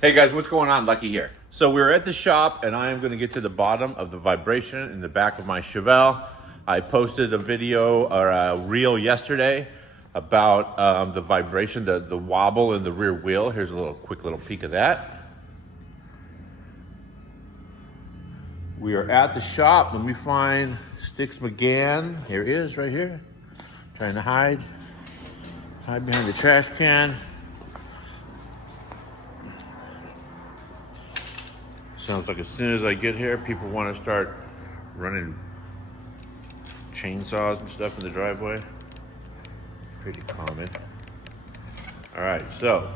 Hey guys, what's going on? Lucky here. So we're at the shop and I am going to get to the bottom of the vibration in the back of my Chevelle. I posted a video or a reel yesterday about the vibration, the wobble in the rear wheel. Here's a quick little peek of that. We are at the shop and we find Sticks McGann. Here he is right here. Trying to hide behind the trash can. Sounds like as soon as I get here, people want to start running chainsaws and stuff in the driveway. Pretty common. All right, so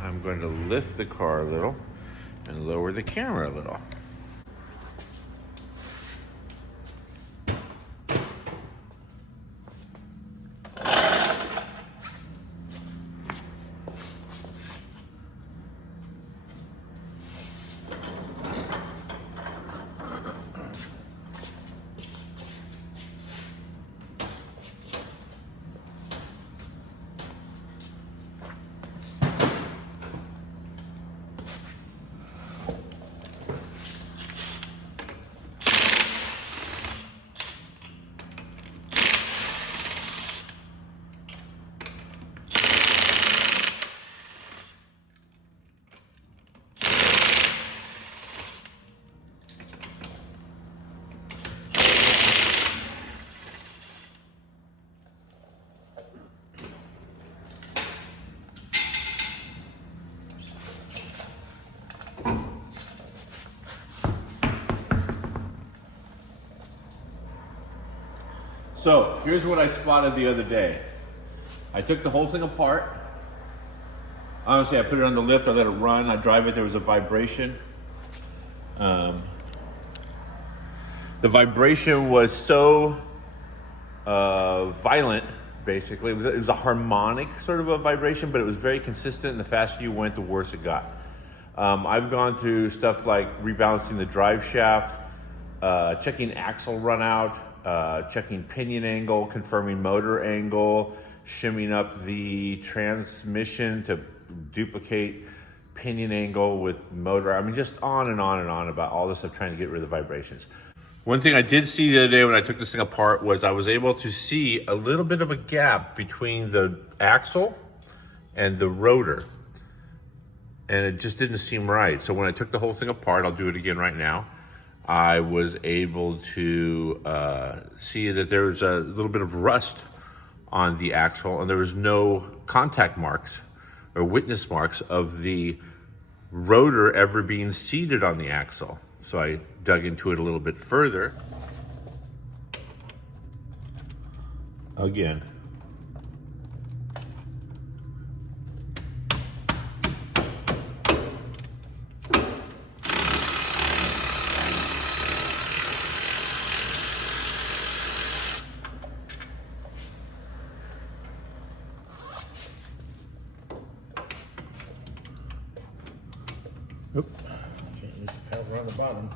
I'm going to lift the car a little and lower the camera a little. So here's what I spotted the other day. I took the whole thing apart. Honestly, I put it on the lift, I let it run, I drive it, there was a vibration. The vibration was so violent, basically. It was a harmonic sort of a vibration, but it was very consistent, and the faster you went, the worse it got. I've gone through stuff like rebalancing the drive shaft, checking axle run out, checking pinion angle, confirming motor angle, shimming up the transmission to duplicate pinion angle with motor. I mean, just on and on and on about all this stuff, trying to get rid of the vibrations. One thing I did see the other day when I took this thing apart was I was able to see a little bit of a gap between the axle and the rotor. And it just didn't seem right. So when I took the whole thing apart, I'll do it again right now, I was able to see that there was a little bit of rust on the axle, and there was no contact marks or witness marks of the rotor ever being seated on the axle. So I dug into it a little bit further. Again. Oop. Can't use the pedal around the bottom.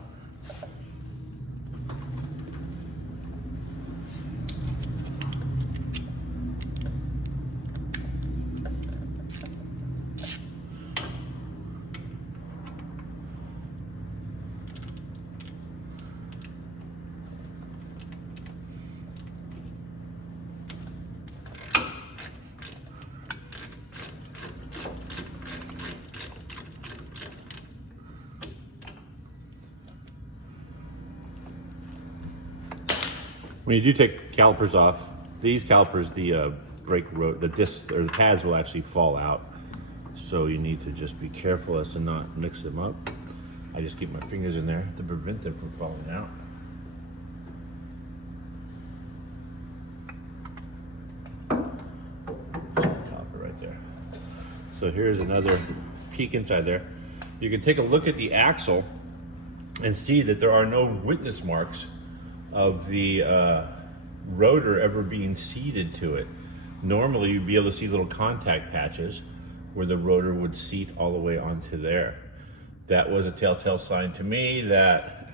When you do take calipers off, these calipers, the the discs or the pads will actually fall out. So you need to just be careful as to not mix them up. I just keep my fingers in there to prevent them from falling out. That's the caliper right there. So here's another peek inside there. You can take a look at the axle and see that there are no witness marks of the rotor ever being seated to it. Normally you'd be able to see little contact patches where the rotor would seat all the way onto there. That was a telltale sign to me that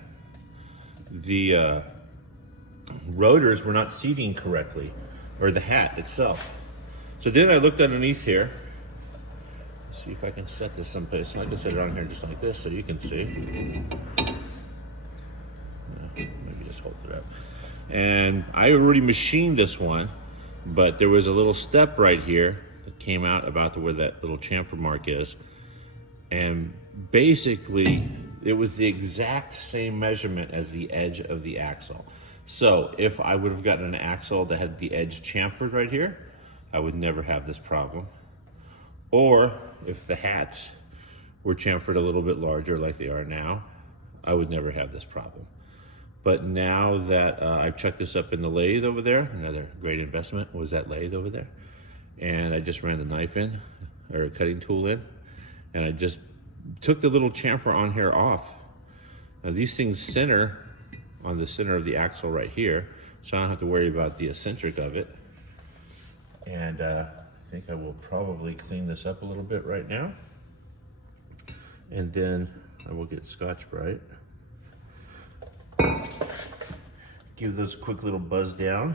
the rotors were not seating correctly, or the hat itself. So then I looked underneath here. see if I can set this someplace. I can set it on here just like this so you can see. Maybe just hold it up. And I already machined this one, but there was a little step right here that came out about to where that little chamfer mark is. And basically, it was the exact same measurement as the edge of the axle. So if I would have gotten an axle that had the edge chamfered right here, I would never have this problem. Or if the hats were chamfered a little bit larger like they are now, I would never have this problem. But now that I've chucked this up in the lathe over there, another great investment was that lathe over there. And I just ran the knife in, or a cutting tool in, and I just took the little chamfer on here off. Now these things center on the center of the axle right here, so I don't have to worry about the eccentric of it. And I think I will probably clean this up a little bit right now. And then I will get Scotch-Brite. Give those a quick little buzz down,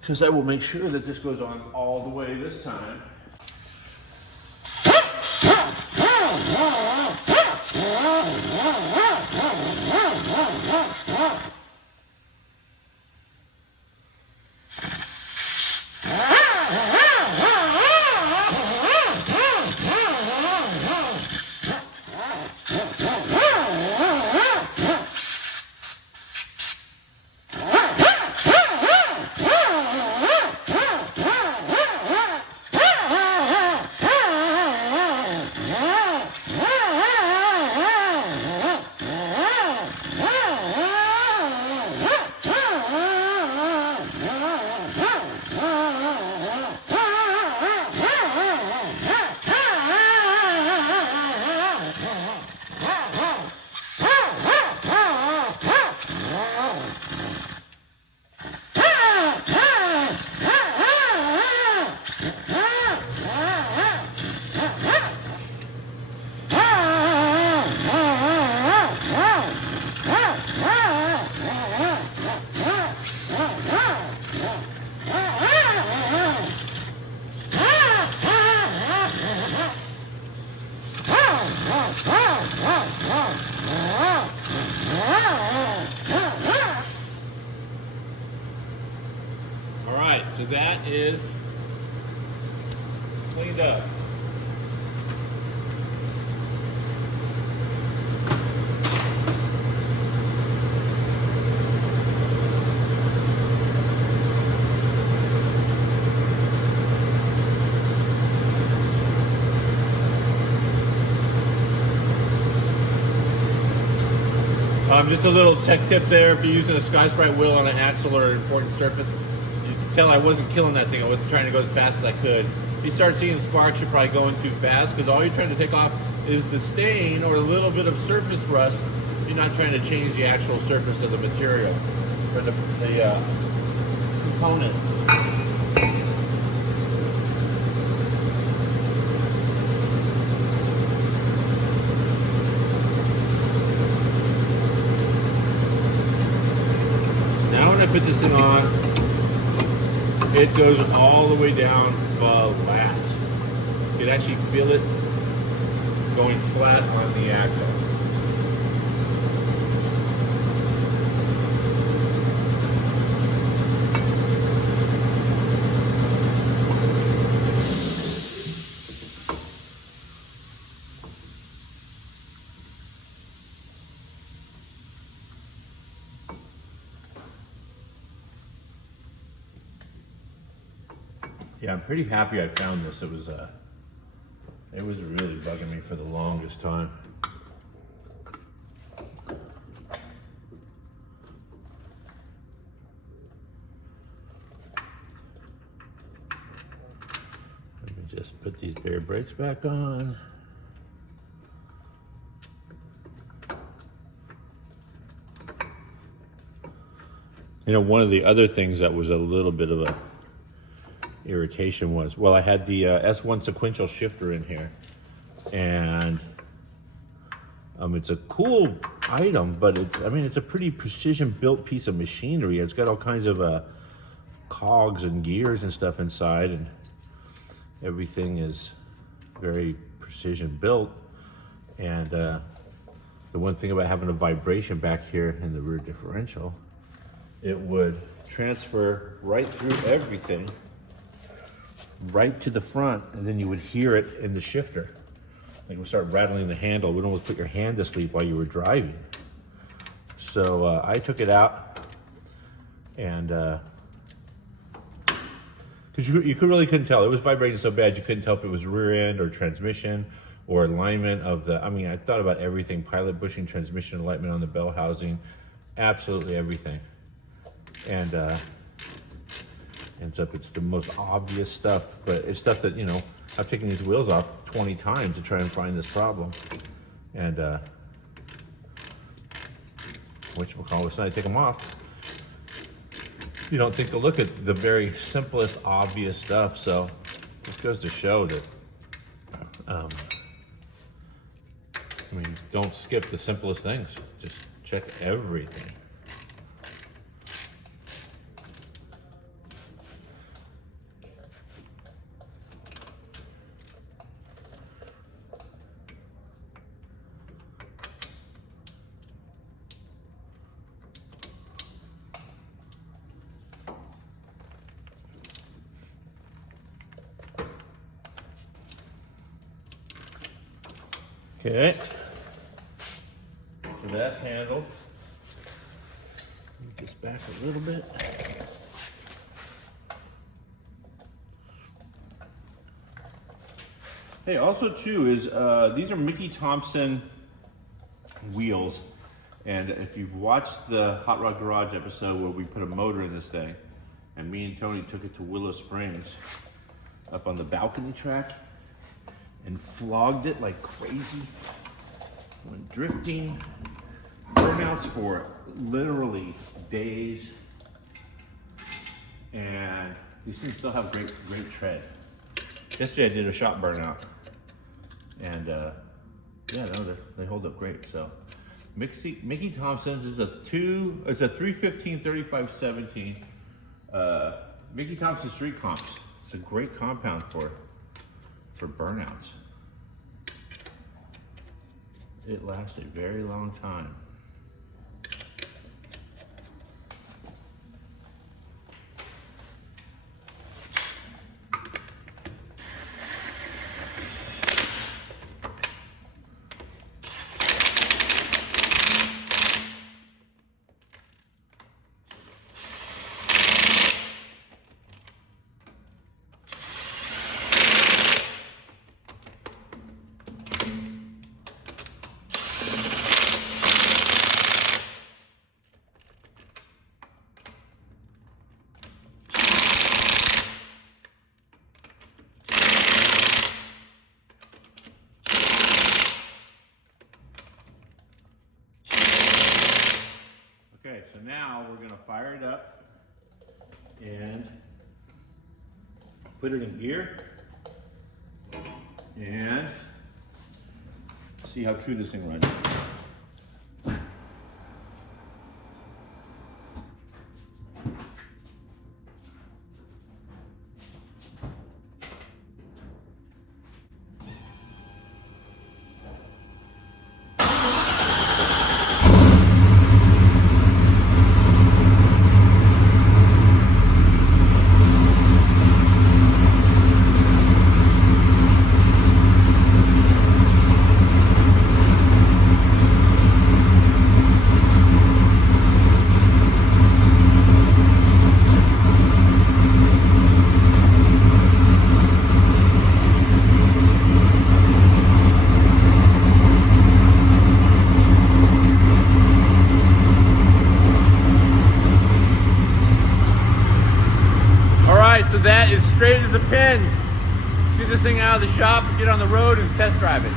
because I will make sure that this goes on all the way this time. So that is cleaned up. Just a little tech tip there, if you're using a Scotch-Brite wheel on an axle or an important surface, you can tell I wasn't killing that thing. I wasn't trying to go as fast as I could. If you start seeing sparks, you're probably going too fast, because all you're trying to take off is the stain or a little bit of surface rust. You're not trying to change the actual surface of the material or the component. Put this thing on, it goes all the way down flat. You can actually feel it going flat on the axle. Yeah, I'm pretty happy I found this. It was really bugging me for the longest time. Let me just put these bare brakes back on. You know, one of the other things that was a little bit of a irritation was, well, I had the S1 sequential shifter in here, and it's a cool item, but it's a pretty precision built piece of machinery. It's got all kinds of cogs and gears and stuff inside, and Everything is very precision built, and the one thing about having a vibration back here in the rear differential, it would transfer right through everything, right to the front, and then you would hear it in the shifter. Like, it would start rattling the handle. It would almost put your hand to sleep while you were driving. So I took it out, and because you couldn't tell. It was vibrating so bad you couldn't tell if it was rear end or transmission or alignment of the, I mean, I thought about everything: pilot bushing, transmission alignment on the bell housing, absolutely everything. And ends up, it's the most obvious stuff, but it's stuff that, you know, I've taken these wheels off 20 times to try and find this problem. And whatchamacallit, when I take them off, you don't think to look at the very simplest, obvious stuff. So this goes to show that, I mean, don't skip the simplest things. Just check everything. Okay, so that's handled. Move this back a little bit. Hey, also too is these are Mickey Thompson wheels, and if you've watched the Hot Rod Garage episode where we put a motor in this thing, and me and Tony took it to Willow Springs up on the balcony track and flogged it like crazy. Went drifting, burnouts for literally days, and these things still have great tread. Yesterday I did a shop burnout, and yeah, no, they hold up great. So Mickey Thompson's is it's a 315/3517 Mickey Thompson street comps. It's a great compound for burnouts. It lasts a very long time. Okay, so now we're gonna fire it up and put it in gear and see how true this thing runs. So that is straight as a pin. Get this thing out of the shop, get on the road and test drive it.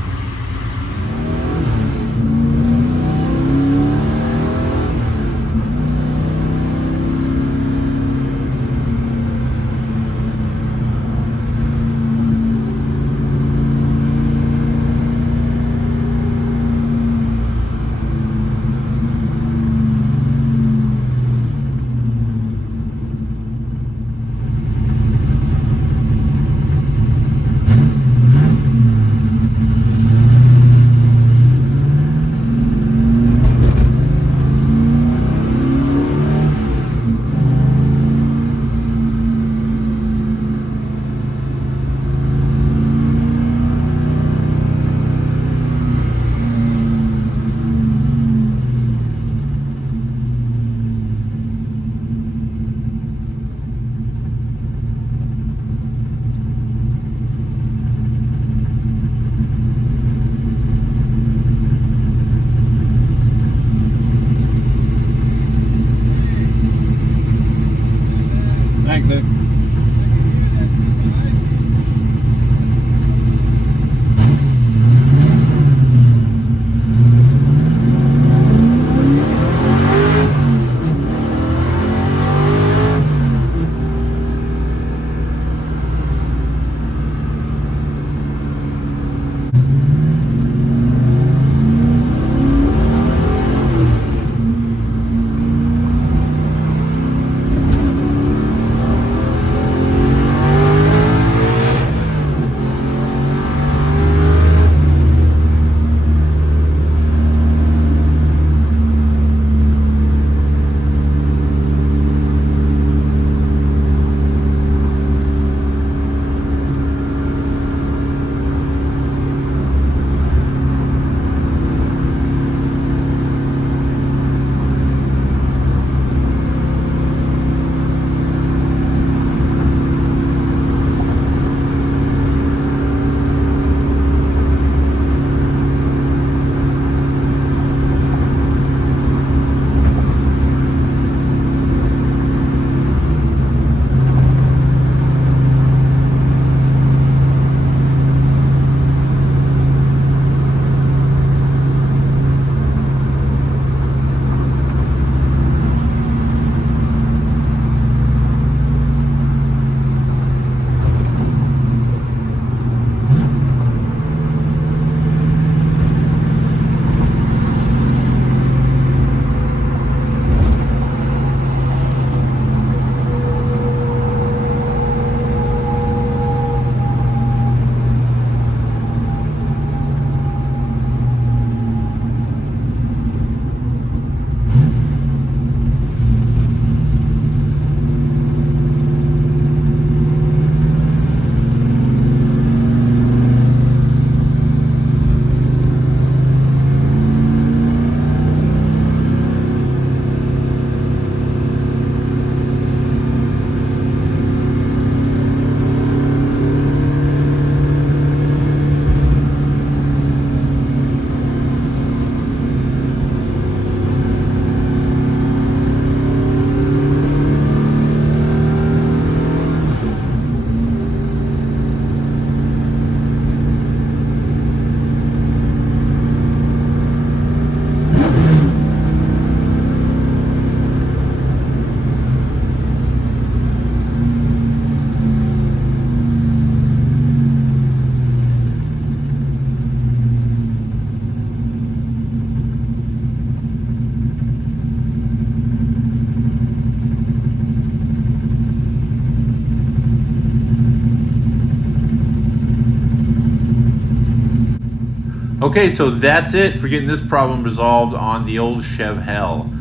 Okay, so that's it for getting this problem resolved on the old Chevelle.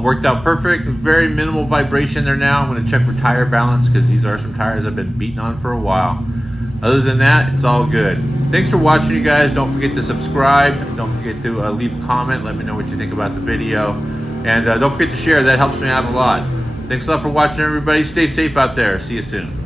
Worked out perfect, very minimal vibration there now. I'm going to check for tire balance because these are some tires I've been beating on for a while. Other than that, it's all good. Thanks for watching, you guys. Don't forget to subscribe. Don't forget to leave a comment. Let me know what you think about the video. And don't forget to share. That helps me out a lot. Thanks a lot for watching, everybody. Stay safe out there. See you soon.